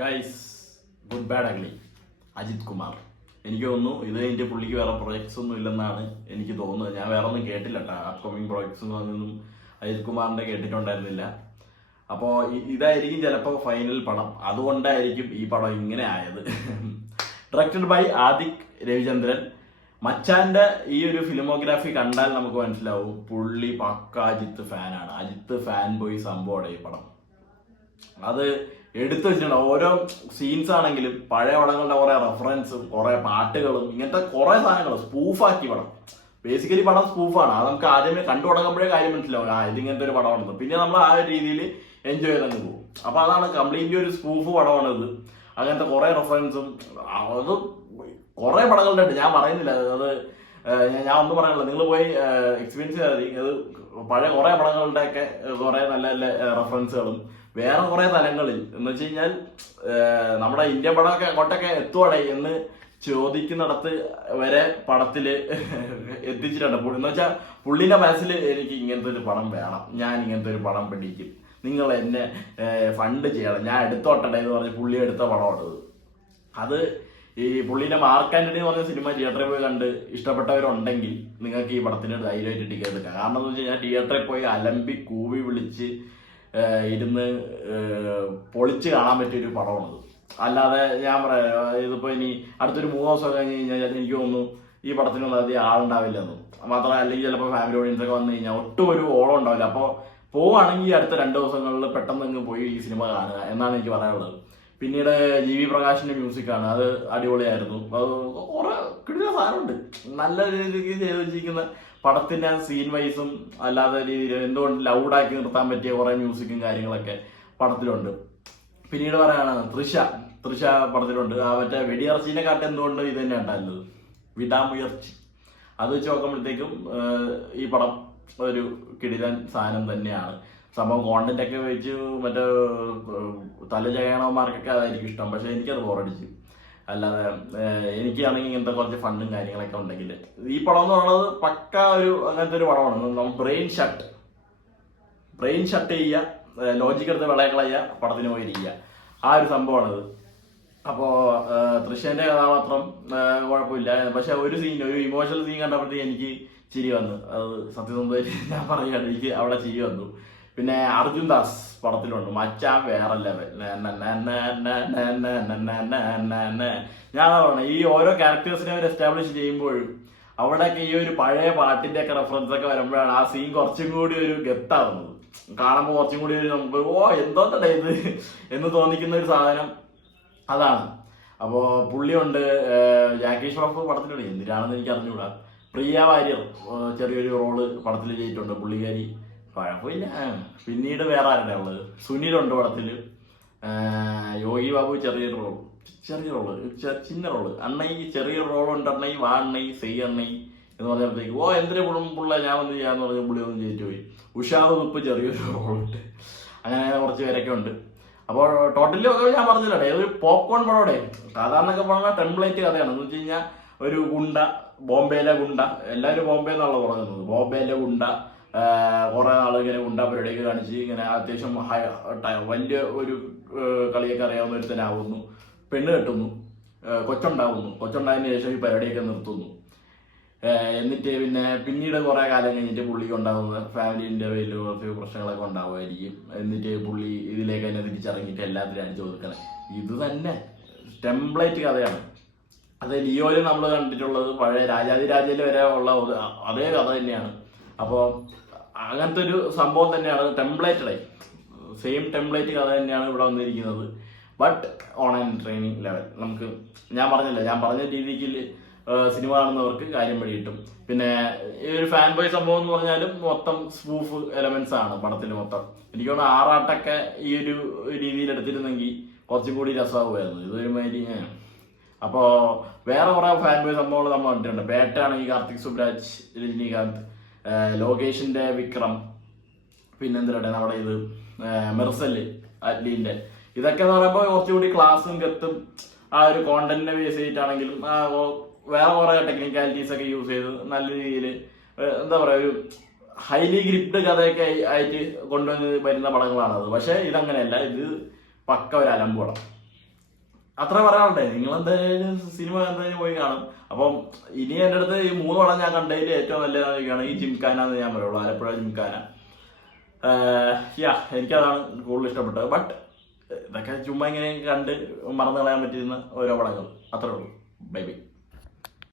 Guys, good bad ugly Ajith Kumar. എനിക്ക് തോന്നുന്നു ഇത് കഴിഞ്ഞിട്ട് പുള്ളിക്ക് വേറെ പ്രൊജക്ട്സ് ഒന്നും ഇല്ലെന്നാണ് എനിക്ക് തോന്നുന്നത്. ഞാൻ വേറെ ഒന്നും കേട്ടില്ല കേട്ടോ. അപ്കമിങ് പ്രൊജക്ട്സ് ഒന്നും അജിത് കുമാറിന്റെ കേട്ടിട്ടുണ്ടായിരുന്നില്ല. അപ്പോൾ ഇതായിരിക്കും ചിലപ്പോൾ ഫൈനൽ പടം. അതുകൊണ്ടായിരിക്കും ഈ പടം ഇങ്ങനെ ആയത്. Directed by Adhik Ravichandran. മച്ചാന്റെ ഈ ഒരു ഫിലിമോഗ്രാഫി കണ്ടാൽ നമുക്ക് മനസ്സിലാവും പുള്ളി പക്ക അജിത്ത് ഫാനാണ്. അജിത്ത് ഫാൻ ബോയ് സംഭവമാണ് ഈ പടം. അത് എടുത്തു വെച്ചിട്ടുണ്ട്. ഓരോ സീൻസ് ആണെങ്കിലും പഴയ പടങ്ങളുടെ കുറെ റെഫറൻസും കുറെ പാട്ടുകളും ഇങ്ങനത്തെ കുറെ സാധനങ്ങൾ സ്പൂഫാക്കി പടം. ബേസിക്കലി പടം സ്പൂഫാണ്. അത് നമുക്ക് ആദ്യമേ കണ്ടു തുടങ്ങുമ്പോഴേ കാര്യം മനസ്സിലാവും ഇതിങ്ങനത്തെ ഒരു പടമാണെന്ന്. പിന്നെ നമ്മൾ ആ ഒരു രീതിയിൽ എൻജോയ് ചെയ്തങ്ങ് പോകും. അപ്പൊ അതാണ് കംപ്ലീറ്റ്ലി ഒരു സ്പൂഫ് പടമാണിത്. അങ്ങനത്തെ കുറെ റെഫറൻസും അത് കുറെ പടങ്ങളുടെ ഉണ്ട്. ഞാൻ പറയുന്നില്ല അത്, ഞാൻ ഒന്നും പറയാനില്ല. നിങ്ങൾ പോയി എക്സ്പീരിയൻസ് ചെയ്താൽ മതി. അത് പഴയ കുറെ പടങ്ങളുടെ ഒക്കെ കുറെ നല്ല നല്ല റെഫറൻസുകളും വേറെ കുറെ തലങ്ങളിൽ എന്ന് വെച്ച് കഴിഞ്ഞാൽ നമ്മുടെ ഇന്ത്യൻ പടമൊക്കെ അങ്ങോട്ടൊക്കെ എത്തുവാടേ എന്ന് ചോദിക്കുന്നിടത്ത് വരെ പടത്തില് എത്തിച്ചിട്ടുണ്ട്. എന്ന് വെച്ചാൽ പുള്ളിന്റെ മനസ്സിൽ എനിക്ക് ഇങ്ങനത്തെ ഒരു പടം വേണം, ഞാൻ ഇങ്ങനത്തെ ഒരു പടം പിടിക്കും, നിങ്ങൾ എന്നെ ഫണ്ട് ചെയ്യണം, ഞാൻ എടുത്തോട്ടെ എന്ന് പറഞ്ഞ് പുള്ളി എടുത്ത പടമാണത്. അത് ഈ പുള്ളിന്റെ മാർക്ക് ആന്റണി എന്ന് പറഞ്ഞ സിനിമ തിയേറ്ററിൽ പോയി കണ്ട് ഇഷ്ടപ്പെട്ടവരുണ്ടെങ്കിൽ നിങ്ങൾക്ക് ഈ പടത്തിന് ധൈര്യമായിട്ട് ടിക്കറ്റ് എടുക്കാം. കാരണം എന്ന് വെച്ച് കഴിഞ്ഞാൽ തിയേറ്ററിൽ പോയി അലമ്പി കൂവി വിളിച്ച് ഇരുന്ന് പൊളിച്ച് കാണാൻ പറ്റിയൊരു പടമാണത്. അല്ലാതെ ഞാൻ പറയാം ഇതിപ്പോ ഇനി അടുത്തൊരു 3 ദിവസം കഴിഞ്ഞ് കഴിഞ്ഞാൽ എനിക്ക് തോന്നുന്നു ഈ പടത്തിനൊന്നും അധികം ആളുണ്ടാവില്ലെന്നും. മാത്രമല്ല അല്ലെങ്കിൽ ചിലപ്പോൾ ഫാമിലി ഓഡിയൻസ് ഒക്കെ വന്നു കഴിഞ്ഞാൽ ഒട്ടും ഒരു ഓളം ഉണ്ടാവില്ല. അപ്പോൾ പോവുകയാണെങ്കിൽ അടുത്ത 2 ദിവസങ്ങളിൽ പെട്ടെന്ന് അങ്ങ് പോയി ഈ സിനിമ കാണുക എന്നാണ് എനിക്ക് പറയാനുള്ളത്. പിന്നീട് ജി.വി. പ്രകാശിന്റെ മ്യൂസിക്കാണ്, അത് അടിപൊളിയായിരുന്നു. അത് കുറെ കിട്ടുന്ന സാധനമുണ്ട്. നല്ല രീതിക്ക് ചെയ്ത് വെച്ചിരിക്കുന്ന പടത്തിന്റെ സീൻ വൈസും അല്ലാത്ത രീതിയിൽ എന്തുകൊണ്ട് ലൗഡാക്കി നിർത്താൻ പറ്റിയ കുറെ മ്യൂസിക്കും കാര്യങ്ങളൊക്കെ പടത്തിലുണ്ട്. പിന്നീട് പറയാണ് തൃശ പടത്തിലുണ്ട്. ആ മറ്റേ വെടിയിറച്ചിനെ കാട്ട് എന്തുകൊണ്ട് ഇത് തന്നെ ഉണ്ടായിരുന്നത്, വിടാമുയർച്ചി. അത് വെച്ച് നോക്കുമ്പോഴത്തേക്കും ഈ പടം ഒരു കിടിലൻ സാധനം തന്നെയാണ്. സംഭവം കോണ്ടന്റ് ഒക്കെ വെച്ച് മറ്റേ തലചകണവന്മാർക്കൊക്കെ അതായിരിക്കും ഇഷ്ടം. പക്ഷെ എനിക്കത് ബോറടിച്ചു. അല്ലാതെ എനിക്കാണെങ്കിൽ ഇങ്ങനത്തെ കുറച്ച് ഫണ്ടും കാര്യങ്ങളൊക്കെ ഉണ്ടെങ്കിൽ ഈ പടം എന്ന് പറയുന്നത് പക്ക ഒരു അങ്ങനത്തെ ഒരു പടമാണ്. നമ്മൾ ബ്രെയിൻ ഷട്ട് ചെയ്യുക, ലോജിക് എടുത്ത് വിളകളയുക, പടത്തിന് പോയിരിക്കുക, ആ ഒരു സംഭവമാണത്. അപ്പോ തൃശ്ശേന്റെ കഥാപാത്രം കുഴപ്പമില്ല. പക്ഷെ ഒരു ഇമോഷണൽ സീൻ കണ്ടപ്പോഴത്തേക്ക് എനിക്ക് ചിരി വന്നു. അത് സത്യസന്ധമായിട്ട് ഞാൻ പറയുകയാണ്, എനിക്ക് അവിടെ ചിരി വന്നു. പിന്നെ അർജുൻ ദാസ് പടത്തിലുണ്ട്. മച്ചാൻ വേറെ ലെവൽ. ഞാൻ പറഞ്ഞത് ഈ ഓരോ ക്യാരക്ടേഴ്സിനെ അവർ എസ്റ്റാബ്ലിഷ് ചെയ്യുമ്പോഴും അവിടെയൊക്കെ ഈ ഒരു പഴയ പാട്ടിന്റെ ഒക്കെ റെഫറൻസ് ഒക്കെ വരുമ്പോഴാണ് ആ സീൻ കുറച്ചും കൂടി ഒരു ഗത്താവുന്നത്. കാണുമ്പോൾ കുറച്ചും കൂടി ഒരു നമുക്ക് എന്തോന്നടേ ഇത് എന്ന് തോന്നിക്കുന്ന ഒരു സാധനം അതാണ്. അപ്പോ പുള്ളിയുണ്ട്. ജാക്കി ഷ്രോഫ് പടത്തിലുണ്ട്. എന്തിനാണെന്ന് എനിക്ക് അറിഞ്ഞുകൂടാ. പ്രിയ വാര്യർ ചെറിയൊരു റോള് പടത്തിൽ ചെയ്തിട്ടുണ്ട്. പുള്ളിക്കാരി കുഴപ്പമില്ല. പിന്നീട് വേറെ ആരുടെ ഉള്ളത്, സുനിലുണ്ട് പടത്തില്. യോഗി ബാബു ചെറിയ റോള്, ചിന്ന റോള്. അണ്ണൈ ചെറിയൊരു റോളുണ്ട്. അണ്ണൈ വാ അണ്ണൈ സെയ് അണ്ണൈ എന്ന് പറഞ്ഞപ്പോഴത്തേക്ക് എന്തിനു പുള്ള ഞാൻ വന്ന് ചെയ്യാന്ന് പറഞ്ഞ പുള്ളി ഒന്ന് ചെയ്തിട്ട് പോയി. ഉഷാദ് ഉപ്പ് ചെറിയൊരു റോളുണ്ട്. അങ്ങനെ കുറച്ച് പേരൊക്കെ ഉണ്ട്. അപ്പോൾ ടോട്ടലി ഞാൻ പറഞ്ഞില്ലേ, ഒരു പോപ്കോൺ പടോടെ കഥ എന്നൊക്കെ പറഞ്ഞാൽ ടെംപ്ലേറ്റ് കഥയാണ്. എന്ന് വെച്ച് കഴിഞ്ഞാൽ ഒരു ഗുണ്ട, ബോംബെയിലെ ഗുണ്ട, എല്ലാവരും ബോംബെ എന്നുള്ള തുടങ്ങുന്നത്. ബോംബെയിലെ ഗുണ്ട കുറെ നാൾ ഇങ്ങനെ ഗുണ്ട പരിപാടിയൊക്കെ കാണിച്ച് ഇങ്ങനെ അത്യാവശ്യം വലിയ ഒരു കളിയൊക്കെ അറിയാവുന്ന ഒരുത്തനാവുന്നു, പെണ്ണ് കെട്ടുന്നു, കൊച്ചുണ്ടായതിനു ശേഷം ഈ പരിപാടിയൊക്കെ നിർത്തുന്നു. എന്നിട്ട് പിന്നീട് കുറെ കാലം കഴിഞ്ഞിട്ട് പുള്ളിക്ക് ഉണ്ടാകുന്ന ഫാമിലിന്റെ വലിയ കുറച്ച് പ്രശ്നങ്ങളൊക്കെ ഉണ്ടാവുമായിരിക്കും. എന്നിട്ട് പുള്ളി ഇതിലേക്ക് തന്നെ തിരിച്ചിറങ്ങിയിട്ട് എല്ലാത്തിനും അടിച്ചു കൊടുക്കണം. ഇത് തന്നെ ടെംപ്ലേറ്റ് കഥയാണ്. അത് ലിയോയിൽ നമ്മൾ കണ്ടിട്ടുള്ളത് പഴയ രാജാതിരാജയിൽ വരെ ഉള്ള അതേ കഥ തന്നെയാണ്. അപ്പോൾ അങ്ങനത്തെ ഒരു സംഭവം തന്നെയാണ്. സെയിം ടെംപ്ലേറ്റ് കഥ തന്നെയാണ് ഇവിടെ വന്നിരിക്കുന്നത്. But on and training level നമുക്ക് ഞാൻ പറഞ്ഞ രീതിക്ക് സിനിമ കാണുന്നവർക്ക് കാര്യം വഴി കിട്ടും. പിന്നെ ഈ ഒരു ഫാൻ ബോയ് സംഭവം എന്ന് പറഞ്ഞാലും മൊത്തം സ്പൂഫ് എലമെന്റ്സ് ആണ് പടത്തിൽ മൊത്തം. എനിക്ക് തോന്നുന്നു ആറാട്ടൊക്കെ ഈ ഒരു രീതിയിൽ എടുത്തിരുന്നെങ്കിൽ കുറച്ചും കൂടി രസമാകുമായിരുന്നു. ഇതൊരു മാതിരി. അപ്പോൾ വേറെ കുറെ ഫാൻ ബോയ് സംഭവങ്ങൾ നമ്മൾ കണ്ടിട്ടുണ്ട്. പേട്ടയാണെങ്കിൽ കാർത്തിക് സുബ്രാജ്, രജനീകാന്ത്, ലോകേഷിന്റെ വിക്രം, പിന്നെന്തിരട്ടെ നമ്മുടെ ഇത് മെർസല് അറ്റ്ലീന്റെ, ഇതൊക്കെ എന്ന് പറയുമ്പോൾ കുറച്ചുകൂടി ക്ലാസ്സും ഗത്തും ആ ഒരു കോണ്ടന്റിനെ ബേസ് ചെയ്തിട്ടാണെങ്കിലും വേറെ കുറെ ടെക്നിക്കാലിറ്റീസ് ഒക്കെ യൂസ് ചെയ്ത് നല്ല രീതിയിൽ എന്താ പറയാ ഒരു ഹൈലി ഗ്രിപ്ഡ് കഥയൊക്കെ ആയിട്ട് കൊണ്ടുവന്ന് വരുന്ന പടങ്ങളാണത്. പക്ഷെ ഇതങ്ങനെയല്ല. ഇത് പക്ക ഒരു അലമ്പ് പടം. അത്ര പറയാനുണ്ടേ. നിങ്ങൾ എന്തായാലും സിനിമ എന്തായാലും പോയി കാണും. അപ്പം ഇനി എൻ്റെ അടുത്ത് ഈ 3 പടം ഞാൻ കണ്ടതിൽ ഏറ്റവും നല്ലതാണ് ഈ ജിംഖാന എന്ന് ഞാൻ പറയുള്ളൂ, ആലപ്പുഴ ജിംഖാന. എനിക്കതാണ് കൂടുതൽ ഇഷ്ടപ്പെട്ടത്. ബട്ട് ഇതൊക്കെ ചുമ്മാ ഇങ്ങനെ കണ്ട് മറന്നു കളയാൻ പറ്റുന്ന ഓരോ പടങ്ങൾ, അത്രേ ഉള്ളൂ. Bye bye.